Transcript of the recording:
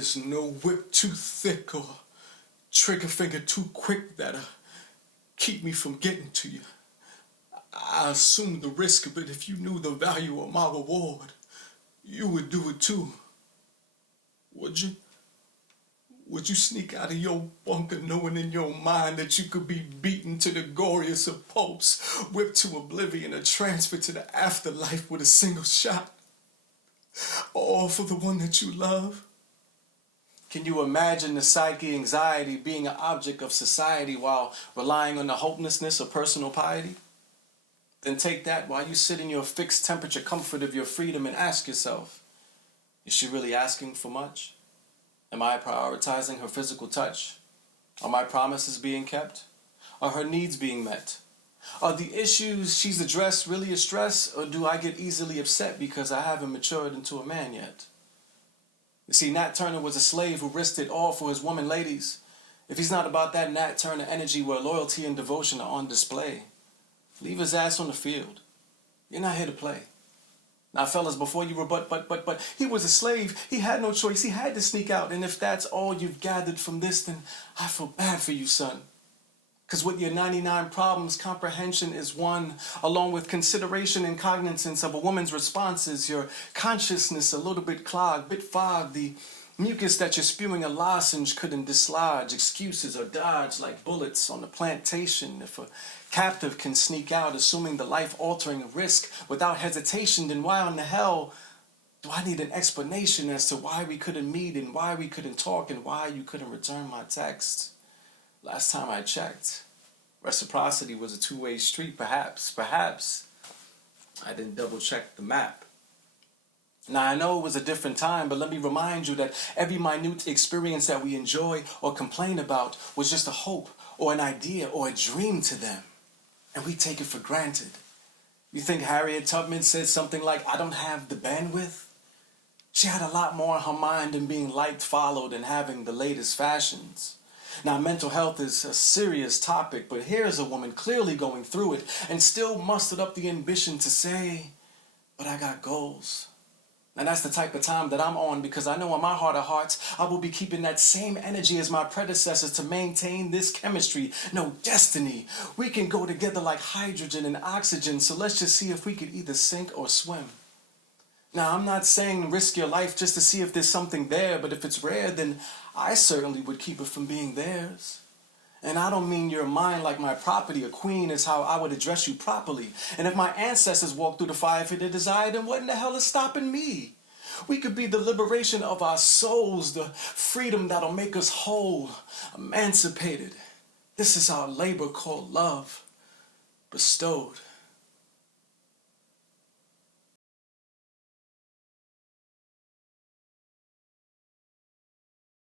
There's no whip too thick or trigger finger too quick that'll keep me from getting to you. I assume the risk of it. If you knew the value of my reward, you would do it too. Would you? Would you sneak out of your bunker knowing in your mind that you could be beaten to the goriest of pulps, whipped to oblivion, or transferred to the afterlife with a single shot? All for the one that you love? Can you imagine the psyche anxiety being an object of society while relying on the hopelessness of personal piety? Then take that while you sit in your fixed temperature comfort of your freedom and ask yourself, is she really asking for much? Am I prioritizing her physical touch? Are my promises being kept? Are her needs being met? Are the issues she's addressed really a stress, or do I get easily upset because I haven't matured into a man yet? You see, Nat Turner was a slave who risked it all for his woman, ladies. If he's not about that Nat Turner energy where loyalty and devotion are on display, leave his ass on the field. You're not here to play. Now, fellas, before you rebut, but he was a slave. He had no choice. He had to sneak out. And if that's all you've gathered from this, then I feel bad for you, son. Because with your 99 problems, comprehension is one, along with consideration and cognizance of a woman's responses, your consciousness a little bit clogged, bit fogged, the mucus that you're spewing a lozenge couldn't dislodge, excuses are dodged like bullets on the plantation. If a captive can sneak out, assuming the life-altering risk without hesitation, then why in the hell do I need an explanation as to why we couldn't meet and why we couldn't talk and why you couldn't return my text? Last time I checked, reciprocity was a two-way street, perhaps. I didn't double-check the map. Now, I know it was a different time, but let me remind you that every minute experience that we enjoy or complain about was just a hope or an idea or a dream to them, and we take it for granted. You think Harriet Tubman said something like, I don't have the bandwidth? She had a lot more on her mind than being liked, followed, and having the latest fashions. Now, mental health is a serious topic, but here's a woman clearly going through it and still mustered up the ambition to say, but I got goals. And that's the type of time that I'm on, because I know in my heart of hearts, I will be keeping that same energy as my predecessors to maintain this chemistry. No, destiny. We can go together like hydrogen and oxygen, so let's just see if we could either sink or swim. Now, I'm not saying risk your life just to see if there's something there, but if it's rare, then I certainly would keep it from being theirs. And I don't mean you're mine like my property. A queen is how I would address you properly. And if my ancestors walked through the fire for their desire, then what in the hell is stopping me? We could be the liberation of our souls, the freedom that'll make us whole, emancipated. This is our labor called love, bestowed.